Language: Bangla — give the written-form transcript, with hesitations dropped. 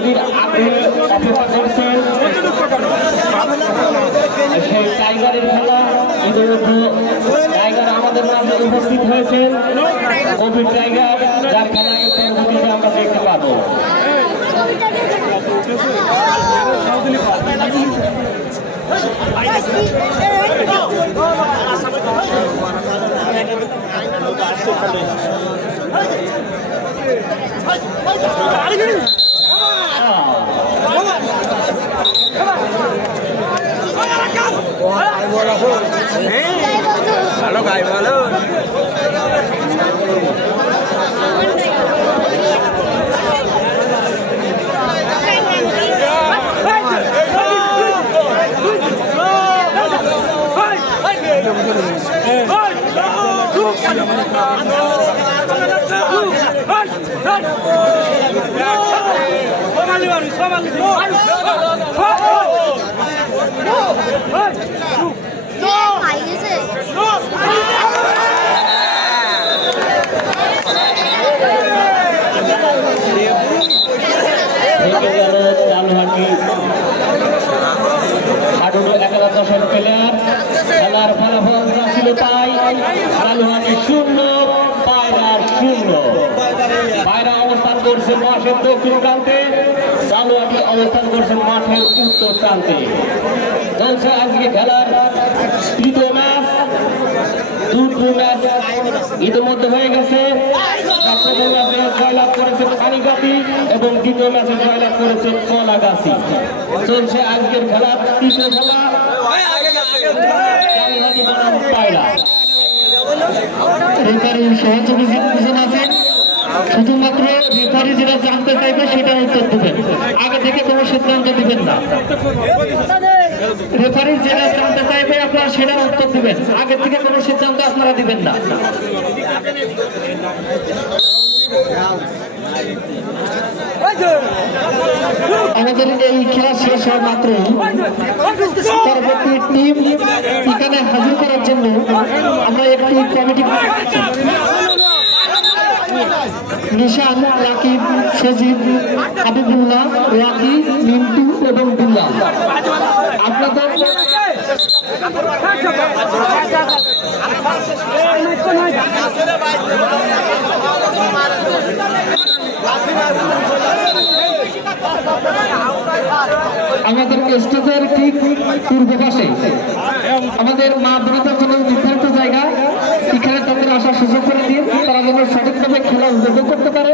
নদীর আগ্রহে অপেক্ষা করছেন সেই টাইগারের খেলা। ইতিমধ্যে টাইগার আমাদের মাঝে উপস্থিত হয়েছেন, কবির টাইগার, যার খেলা পরবর্তীতে আমরা দেখতে পাবো। ভালো গাই ভালো খেলার ফলাফল ছিল তাই, লালুহাটি 0, পায়রার 0। পায়রা অবস্থান করছে মাঠের দক্ষিণ প্রান্তে, লালুহাটি অবস্থান করছে মাঠের উত্তর প্রান্তে। চলছে আজকে খেলার তৃতীয় ম্যাচ। দুটো ম্যাচ ইতিমধ্যে হয়ে গেছে। প্রথম ম্যাচে জয়লাভ করেছে পানিগাতি এবং দ্বিতীয় ম্যাচে জয়লাভ করেছে কলাগাছি। চলছে আজকের খেলার তৃতীয় খেলা, রেফারি সহযোগী দুজন আছেন, শুধুমাত্র রেফারি যেটা জানতে চাইবে সেটা উত্তর দেবেন, আগে থেকে কোনো সিদ্ধান্ত দিবেন না। রেফারি যেটা জানতে চাইবে আপনারা সেটা উত্তর দিবেন, আগে থেকে কোনো সিদ্ধান্ত আপনারা দিবেন না। আমাদের এই খেলা শেষ হওয়ার মাত্র পরবর্তী টিম এখানে হাজির করার জন্য আমরা একটি কমিটি, নিশান, রাকিব, সজীব, হাবিবুল্লাহ, রাকি, মিন্টু এবং বিল্লাহ, আপনাদের আমাদের স্টেজের ঠিক পূর্ব পাশে আমাদের মা বোনদের জন্য নির্ধারিত জায়গা, এখানে তাদের আসার সুযোগ করে দিয়ে তারা যেন সঠিকভাবে খেলা উপভোগ করতে পারে।